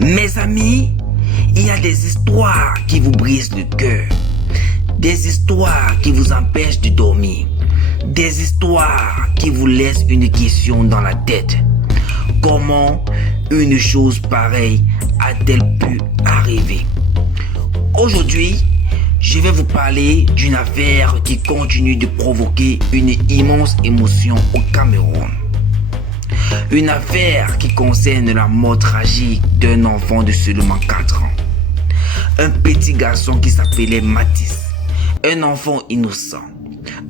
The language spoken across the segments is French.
Mes amis, il y a des histoires qui vous brisent le cœur, des histoires qui vous empêchent de dormir, des histoires qui vous laissent une question dans la tête. Comment une chose pareille a-t-elle pu arriver? Aujourd'hui, je vais vous parler d'une affaire qui continue de provoquer une immense émotion au Cameroun. Une affaire qui concerne la mort tragique d'un enfant de seulement 4 ans. Un petit garçon qui s'appelait Mathis. Un enfant innocent.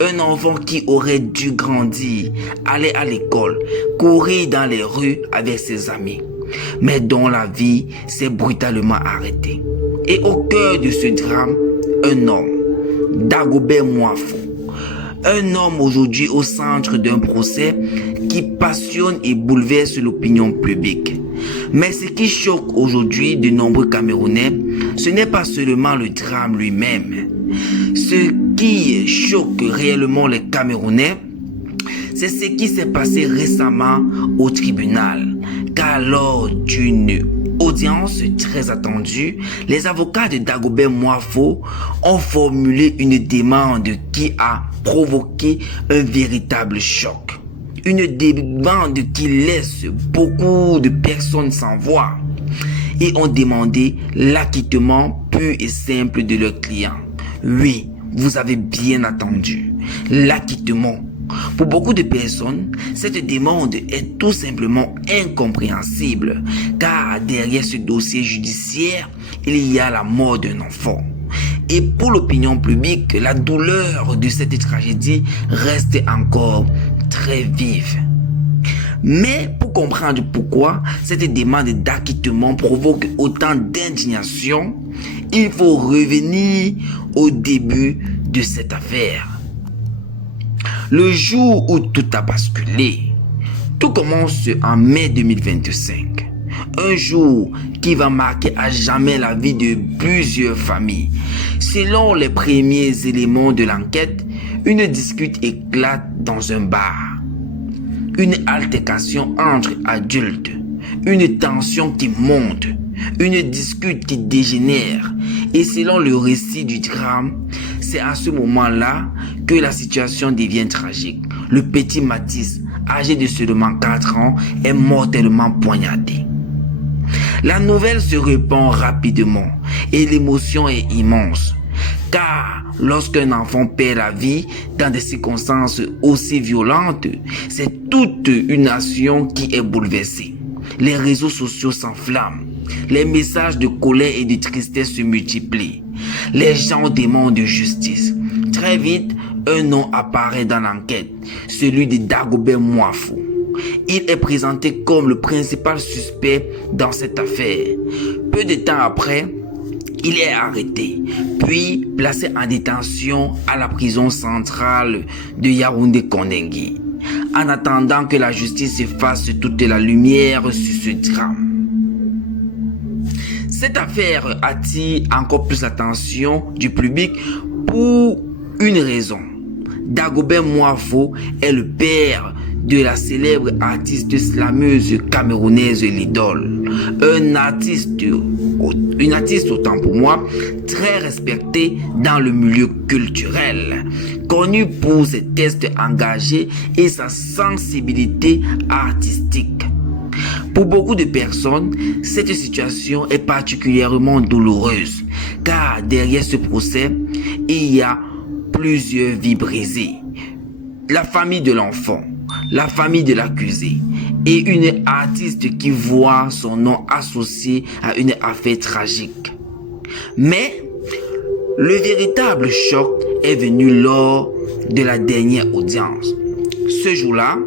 Un enfant qui aurait dû grandir, aller à l'école, courir dans les rues avec ses amis, mais dont la vie s'est brutalement arrêtée. Et au cœur de ce drame, un homme, Dagobert Moafo. Un homme aujourd'hui au centre d'un procès qui passionne et bouleverse l'opinion publique. Mais ce qui choque aujourd'hui de nombreux Camerounais, ce n'est pas seulement le drame lui-même. Ce qui choque réellement les Camerounais, c'est ce qui s'est passé récemment au tribunal. Car lors d'une audience très attendue, les avocats de Dagobert Moafo ont formulé une demande qui a provoqué un véritable choc. Une demande qui laisse beaucoup de personnes sans voix et ont demandé l'acquittement pur et simple de leur client. Oui, vous avez bien entendu, l'acquittement. Pour beaucoup de personnes, cette demande est tout simplement incompréhensible, car derrière ce dossier judiciaire, il y a la mort d'un enfant. Et pour l'opinion publique, la douleur de cette tragédie reste encore très vive. Mais pour comprendre pourquoi cette demande d'acquittement provoque autant d'indignation, il faut revenir au début de cette affaire. Le jour où tout a basculé, tout commence en mai 2025. Un jour qui va marquer à jamais la vie de plusieurs familles. Selon les premiers éléments de l'enquête, une dispute éclate dans un bar. Une altercation entre adultes, une tension qui monte, une dispute qui dégénère. Et selon le récit du drame, c'est à ce moment-là que la situation devient tragique. Le petit Mathis, âgé de seulement 4 ans, est mortellement poignardé. La nouvelle se répand rapidement et l'émotion est immense. Car lorsqu'un enfant perd la vie dans des circonstances aussi violentes, c'est toute une nation qui est bouleversée. Les réseaux sociaux s'enflamment. Les messages de colère et de tristesse se multiplient. Les gens demandent justice. Très vite, un nom apparaît dans l'enquête, celui de Dagobert Moafo. Il est présenté comme le principal suspect dans cette affaire. Peu de temps après, il est arrêté, puis placé en détention à la prison centrale de Yaoundé-Kondengui, en attendant que la justice fasse toute la lumière sur ce drame. Cette affaire attire encore plus l'attention du public pour une raison. Dagobert Moafo est le père de la célèbre artiste slameuse camerounaise Lidol. Une artiste autant pour moi, très respectée dans le milieu culturel, connue pour ses textes engagés et sa sensibilité artistique. Pour beaucoup de personnes, cette situation est particulièrement douloureuse, car derrière ce procès, il y a plusieurs vies brisées. La famille de l'enfant, la famille de l'accusé et une artiste qui voit son nom associé à une affaire tragique. Mais le véritable choc est venu lors de la dernière audience. Ce jour-là,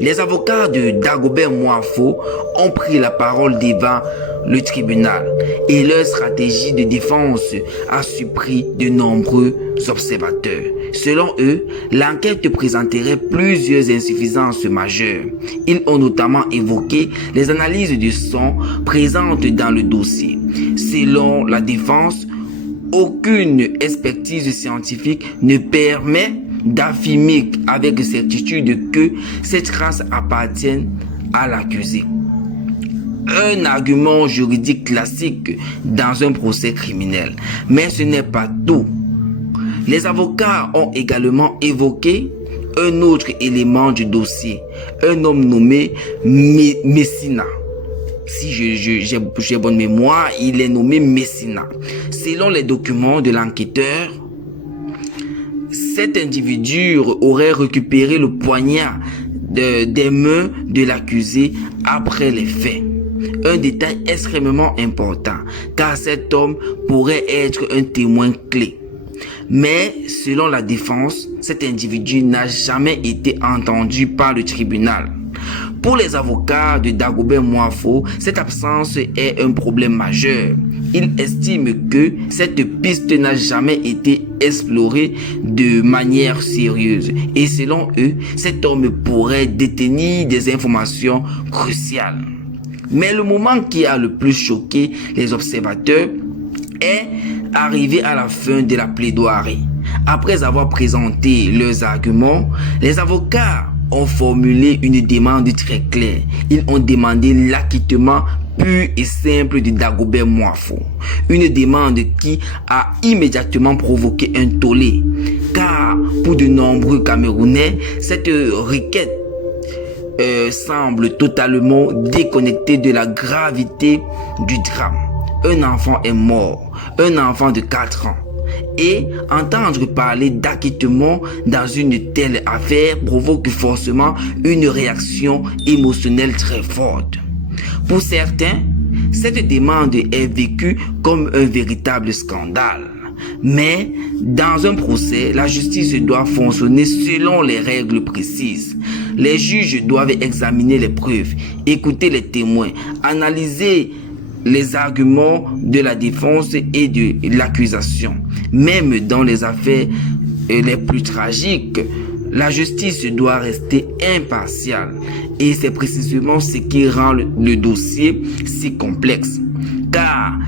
les avocats de Dagobert Moafo ont pris la parole devant le tribunal et leur stratégie de défense a surpris de nombreux observateurs. Selon eux, l'enquête présenterait plusieurs insuffisances majeures. Ils ont notamment évoqué les analyses de son présentes dans le dossier. Selon la défense, aucune expertise scientifique ne permet d'affirmer avec certitude que ces traces appartiennent à l'accusé. un argument juridique classique dans un procès criminel. Mais ce n'est pas tout. Les avocats ont également évoqué un autre élément du dossier, un homme nommé Messina. Si j'ai bonne mémoire, il est nommé Messina. Selon les documents de l'enquêteur, cet individu aurait récupéré le poignard des mains de l'accusé après les faits. Un détail extrêmement important, car cet homme pourrait être un témoin clé. Mais selon la défense, cet individu n'a jamais été entendu par le tribunal. Pour les avocats de Dagobert Moafo, cette absence est un problème majeur. Ils estiment que cette piste n'a jamais été explorée de manière sérieuse. Et selon eux, cet homme pourrait détenir des informations cruciales. Mais le moment qui a le plus choqué les observateurs est arrivé à la fin de la plaidoirie. Après avoir présenté leurs arguments, les avocats ont formulé une demande très claire. Ils ont demandé l'acquittement pur et simple de Dagobert Moafo. Une demande qui a immédiatement provoqué un tollé. Car pour de nombreux Camerounais, cette requête semble totalement déconnectée de la gravité du drame. Un enfant est mort, un enfant de 4 ans. Et entendre parler d'acquittement dans une telle affaire provoque forcément une réaction émotionnelle très forte. Pour certains, cette demande est vécue comme un véritable scandale. Mais dans un procès, la justice doit fonctionner selon les règles précises. Les juges doivent examiner les preuves, écouter les témoins, analyser les arguments de la défense et de l'accusation. Même dans les affaires les plus tragiques, la justice doit rester impartiale. Et c'est précisément ce qui rend le dossier si complexe. Car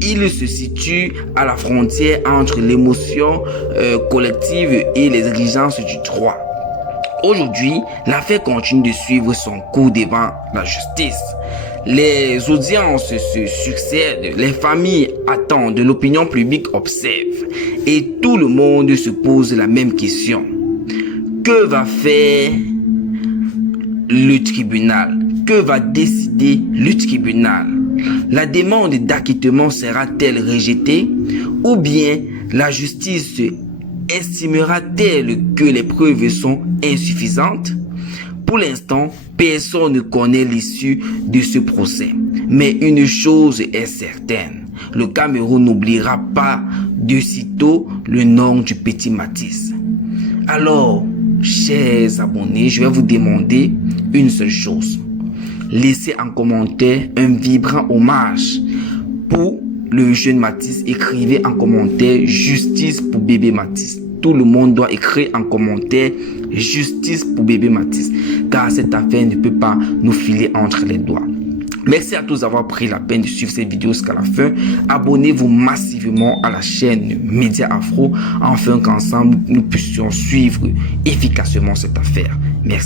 il se situe à la frontière entre l'émotion collective et les exigences du droit. Aujourd'hui, l'affaire continue de suivre son cours devant la justice. Les audiences se succèdent, les familles attendent, l'opinion publique observe et tout le monde se pose la même question. Que va faire le tribunal? Que va décider le tribunal? La demande d'acquittement sera-t-elle rejetée ou bien la justice estimera-t-elle que les preuves sont insuffisantes? Pour l'instant, personne ne connaît l'issue de ce procès. Mais une chose est certaine, le Cameroun n'oubliera pas de sitôt le nom du petit Matisse. Alors, chers abonnés, je vais vous demander une seule chose. Laissez en commentaire un vibrant hommage pour le jeune Matisse. Écrivez en commentaire « Justice pour bébé Matisse ». Tout le monde doit écrire en commentaire « Justice pour bébé Matisse » car cette affaire ne peut pas nous filer entre les doigts. Merci à tous d'avoir pris la peine de suivre cette vidéo jusqu'à la fin. Abonnez-vous massivement à la chaîne Média Afro afin qu'ensemble nous puissions suivre efficacement cette affaire. Merci.